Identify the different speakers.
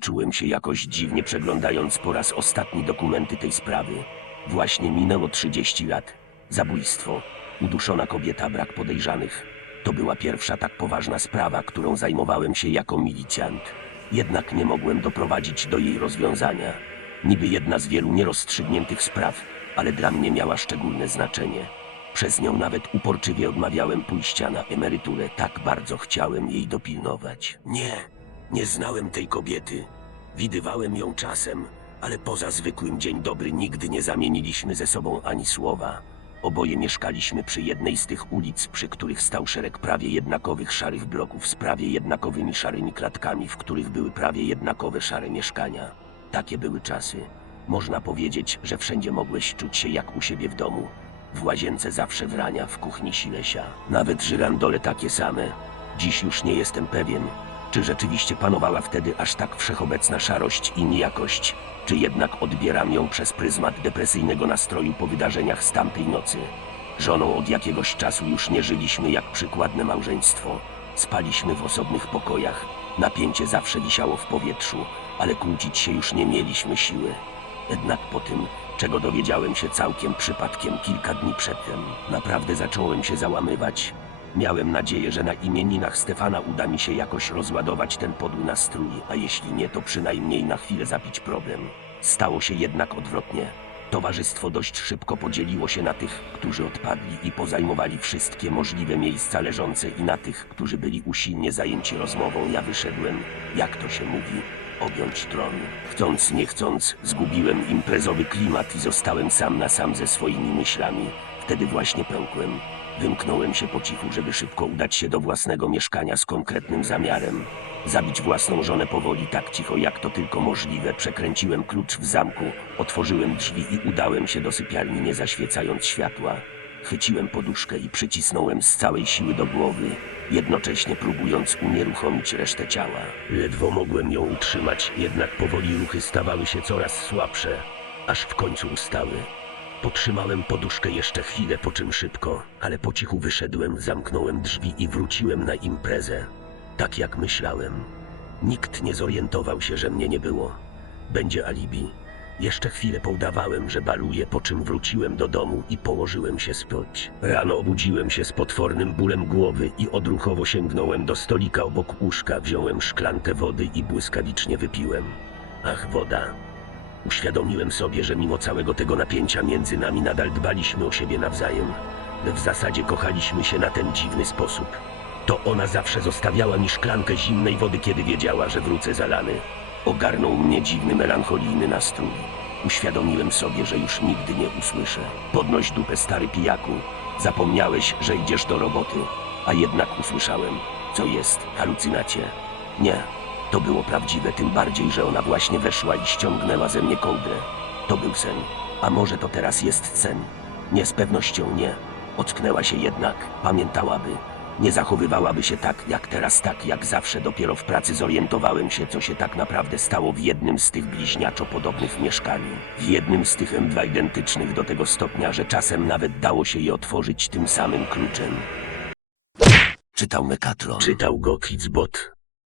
Speaker 1: Poczułem się jakoś dziwnie przeglądając po raz ostatni dokumenty tej sprawy. Właśnie minęło 30 lat. Zabójstwo, uduszona kobieta, brak podejrzanych. To była pierwsza tak poważna sprawa, którą zajmowałem się jako milicjant. Jednak nie mogłem doprowadzić do jej rozwiązania. Niby jedna z wielu nierozstrzygniętych spraw, ale dla mnie miała szczególne znaczenie. Przez nią nawet uporczywie odmawiałem pójścia na emeryturę, tak bardzo chciałem jej dopilnować. Nie, nie znałem tej kobiety. Widywałem ją czasem, ale poza zwykłym dzień dobry nigdy nie zamieniliśmy ze sobą ani słowa. Oboje mieszkaliśmy przy jednej z tych ulic, przy których stał szereg prawie jednakowych szarych bloków z prawie jednakowymi szarymi klatkami, w których były prawie jednakowe szare mieszkania. Takie były czasy. Można powiedzieć, że wszędzie mogłeś czuć się jak u siebie w domu. W łazience zawsze wrania, w kuchni silesia. Nawet żyrandole takie same. Dziś już nie jestem pewien, czy rzeczywiście panowała wtedy aż tak wszechobecna szarość i nijakość, czy jednak odbieram ją przez pryzmat depresyjnego nastroju po wydarzeniach z tamtej nocy. Żoną od jakiegoś czasu już nie żyliśmy jak przykładne małżeństwo. Spaliśmy w osobnych pokojach. Napięcie zawsze wisiało w powietrzu, ale kłócić się już nie mieliśmy siły. Jednak po tym, czego dowiedziałem się całkiem przypadkiem kilka dni przedtem, naprawdę zacząłem się załamywać. Miałem nadzieję, że na imieninach Stefana uda mi się jakoś rozładować ten podły nastrój, a jeśli nie, to przynajmniej na chwilę zapić problem. Stało się jednak odwrotnie. Towarzystwo dość szybko podzieliło się na tych, którzy odpadli i pozajmowali wszystkie możliwe miejsca leżące i na tych, którzy byli usilnie zajęci rozmową. Ja wyszedłem, jak to się mówi, objąć tron. Chcąc, nie chcąc, zgubiłem imprezowy klimat i zostałem sam na sam ze swoimi myślami. Wtedy właśnie pękłem. Wymknąłem się po cichu, żeby szybko udać się do własnego mieszkania z konkretnym zamiarem. Zabić własną żonę powoli, tak cicho jak to tylko możliwe. Przekręciłem klucz w zamku, otworzyłem drzwi i udałem się do sypialni, nie zaświecając światła. Chwyciłem poduszkę i przycisnąłem z całej siły do głowy, jednocześnie próbując unieruchomić resztę ciała. Ledwo mogłem ją utrzymać, jednak powoli ruchy stawały się coraz słabsze, aż w końcu ustały. Potrzymałem poduszkę jeszcze chwilę, po czym szybko, ale po cichu wyszedłem, zamknąłem drzwi i wróciłem na imprezę. Tak jak myślałem. Nikt nie zorientował się, że mnie nie było. Będzie alibi. Jeszcze chwilę poudawałem, że baluję, po czym wróciłem do domu i położyłem się spać. Rano obudziłem się z potwornym bólem głowy i odruchowo sięgnąłem do stolika obok łóżka, wziąłem szklankę wody i błyskawicznie wypiłem. Ach, woda. Uświadomiłem sobie, że mimo całego tego napięcia między nami nadal dbaliśmy o siebie nawzajem. W zasadzie kochaliśmy się na ten dziwny sposób. To ona zawsze zostawiała mi szklankę zimnej wody, kiedy wiedziała, że wrócę zalany. Ogarnął mnie dziwny, melancholijny nastrój. Uświadomiłem sobie, że już nigdy nie usłyszę. Podnoś dupę, stary pijaku. Zapomniałeś, że idziesz do roboty. A jednak usłyszałem. Co jest? Halucynacie? Nie. To było prawdziwe, tym bardziej, że ona właśnie weszła i ściągnęła ze mnie kołdrę. To był sen. A może to teraz jest sen? Nie, z pewnością nie. Ocknęła się jednak, pamiętałaby. Nie zachowywałaby się tak, jak teraz, tak jak zawsze. Dopiero w pracy zorientowałem się, co się tak naprawdę stało w jednym z tych bliźniaczo podobnych mieszkań. W jednym z tych M2 identycznych do tego stopnia, że czasem nawet dało się je otworzyć tym samym kluczem. Czytał Mekatron. Czytał go Kicbot.